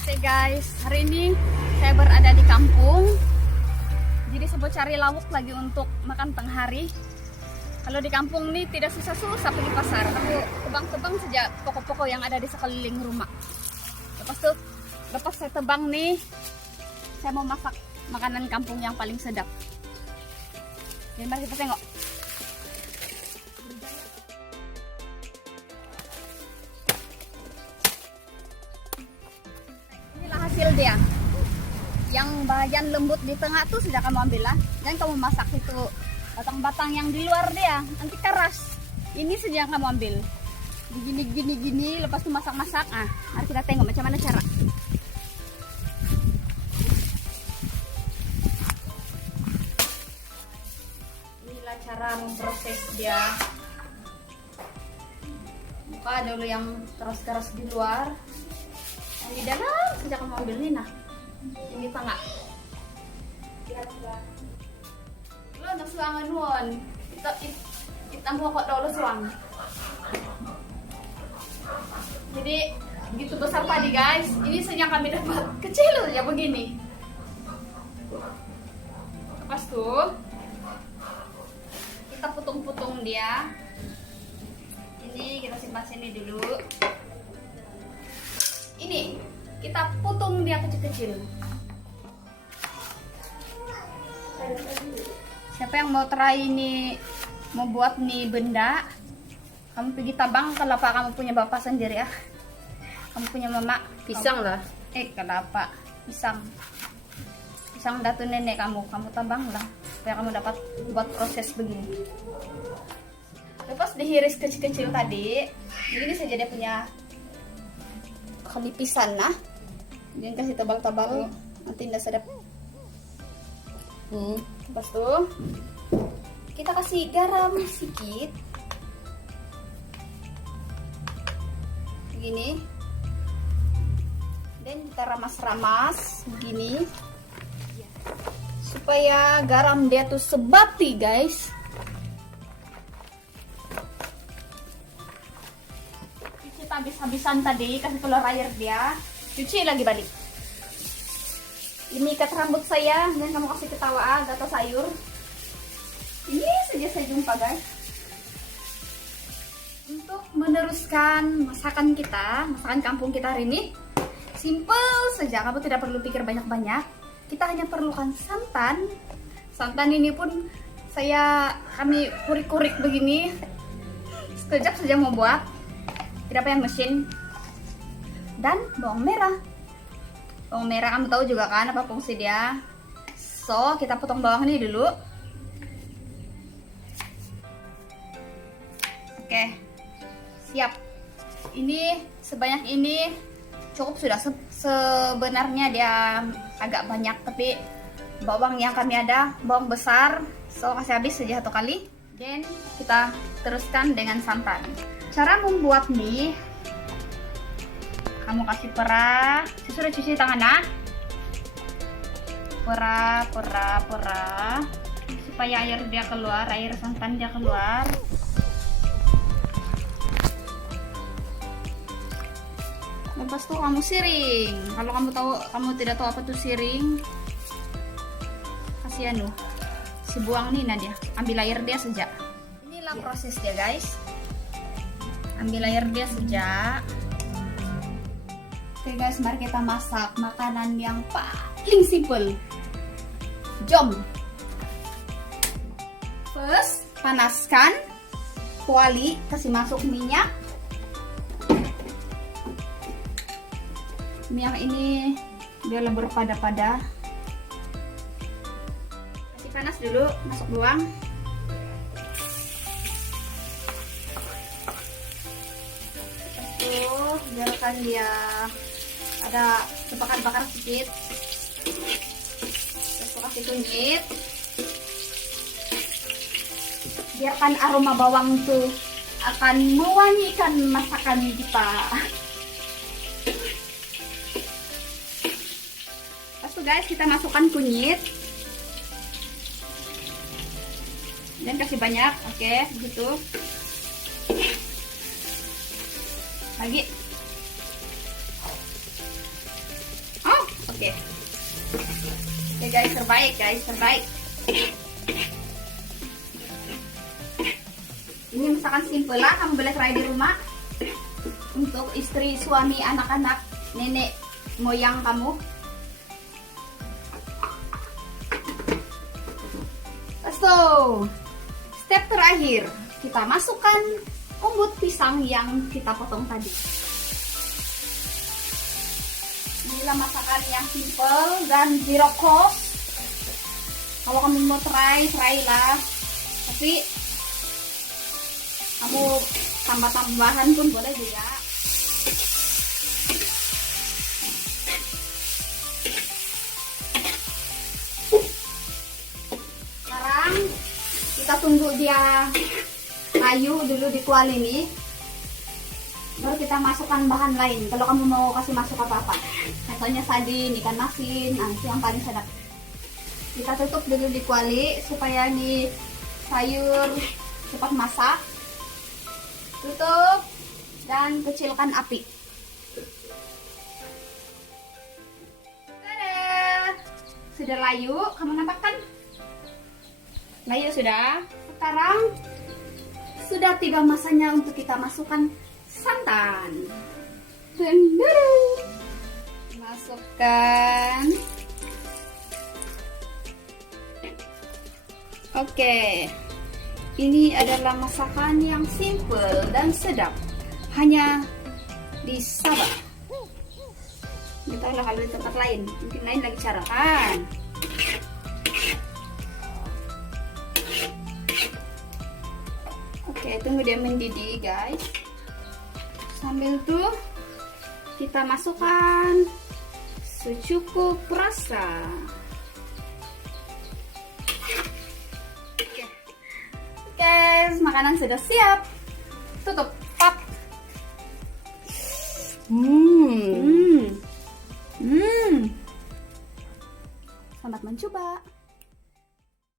Oke guys, hari ini saya berada di kampung. Jadi saya mau cari lauk lagi untuk makan tengah hari. Kalau di kampung nih tidak susah-susah pergi pasar. Aku tebang-tebang saja pokok-pokok yang ada di sekeliling rumah. Lepas saya tebang nih, saya mau masak makanan kampung yang paling sedap. Jadi mari kita tengok. Hasil dia yang bagian lembut di tengah tuh sudah kamu ambil lah, dan kamu masak itu batang-batang yang di luar dia nanti keras, ini saja yang kamu ambil gini lepas itu masak-masak. Mari kita tengok macam mana cara. Inilah cara memproses dia. Buka dulu yang keras-keras di luar, di dalam sejak kamu ambil nih, nah ini tengah lo nak suangan nuan kita mau kok dulu suang. Jadi gitu besar padi guys, ini saja kami dapat kecil ya begini. Lepas tuh kita putung-putung dia, ini kita simpan sini dulu. Ini kita potong dia kecil-kecil. Siapa yang mau try ini, mau buat nih benda, kamu pergi tabang kelapa kamu punya bapak sendiri ya. Kamu punya mama pisang lah. Kelapa, pisang datu nenek kamu tabang lah supaya kamu dapat buat proses begini. Lepas dihiris kecil-kecil tadi, begini saja dia punya kelipisan nah. Jangan kasih tebal-tebal, nanti tidak sedap. Lepas tuh kita kasih garam sedikit begini, dan kita ramas-ramas begini supaya garam dia tuh sebati guys. Kita habis-habisan tadi kasih keluar air dia, cuci lagi balik. Ini ikat rambut saya, dan kamu kasih ketawa atau sayur. Ini saja saya jumpa guys. Untuk meneruskan masakan kita, masakan kampung kita hari ini, simple saja, kamu tidak perlu pikir banyak-banyak. Kita hanya perlukan santan. Santan ini pun kami kurik-kurik begini. Sekejap saja mau buat, tidak payah mesin. Dan bawang merah. Bawang merah kamu tahu juga kan apa fungsi dia. So kita potong bawang ini dulu. Oke, siap. Ini sebanyak ini cukup sudah. Sebenarnya dia agak banyak, tapi bawang yang kami ada bawang besar, so kasih habis saja satu kali. Dan kita teruskan dengan santan. Cara membuat mie, kamu kasih perah. Saya sudah cuci tangan nah. Perah supaya air dia keluar, air santan dia keluar. Lepas tuh kamu siring. Kalau kamu tidak tahu apa tuh siring, kasih si buang nih dia. Ambil air dia saja. Inilah proses dia guys. Ambil air dia saja. Oke guys, mari kita masak makanan yang paling simple. Jom. First, panaskan kuali, kasih masuk minyak. Minyak ini biar berpada-pada. Kasih panas dulu, masuk bawang. Biarkan dia ada bakar-bakar sedikit. Terus kasih kunyit. Biarkan aroma bawang tuh akan mewangikan masakan kita. Pas tuh guys, kita masukkan kunyit dan kasih banyak. Oke, begitu. Lagi Oke. Oke guys, terbaik guys, terbaik. Ini masakan simple lah, kamu boleh try di rumah. Untuk istri, suami, anak-anak, nenek, moyang kamu. Let's go. Step terakhir, kita masukkan umbut pisang yang kita potong tadi. Inilah masakan yang simple dan zero cost. Kalau kamu mau try lah. Tapi kamu tambah-tambahan pun boleh juga. Sekarang kita tunggu dia layu dulu di kuali ini. Baru kita masukkan bahan lain. Kalau kamu mau kasih masuk apa-apa, contohnya sardin, ikan masin, nah itu yang paling sedap. Kita tutup dulu di kuali supaya ini sayur cepat masak. Tutup dan kecilkan api. Tada! Sudah layu, kamu nampakkan? Layu sudah. Sekarang sudah tiba masanya untuk kita masukkan santan. Masukkan. Oke. Ini adalah masakan yang simple dan sedap. Hanya di Sabah. Kita lah kalau di tempat lain, mungkin lain lagi cara kan. Oke, tunggu dia mendidih guys. Sambil itu kita masukkan secukup rasa. Oke, makanan sudah siap. Tutup. Pap. Selamat mencoba.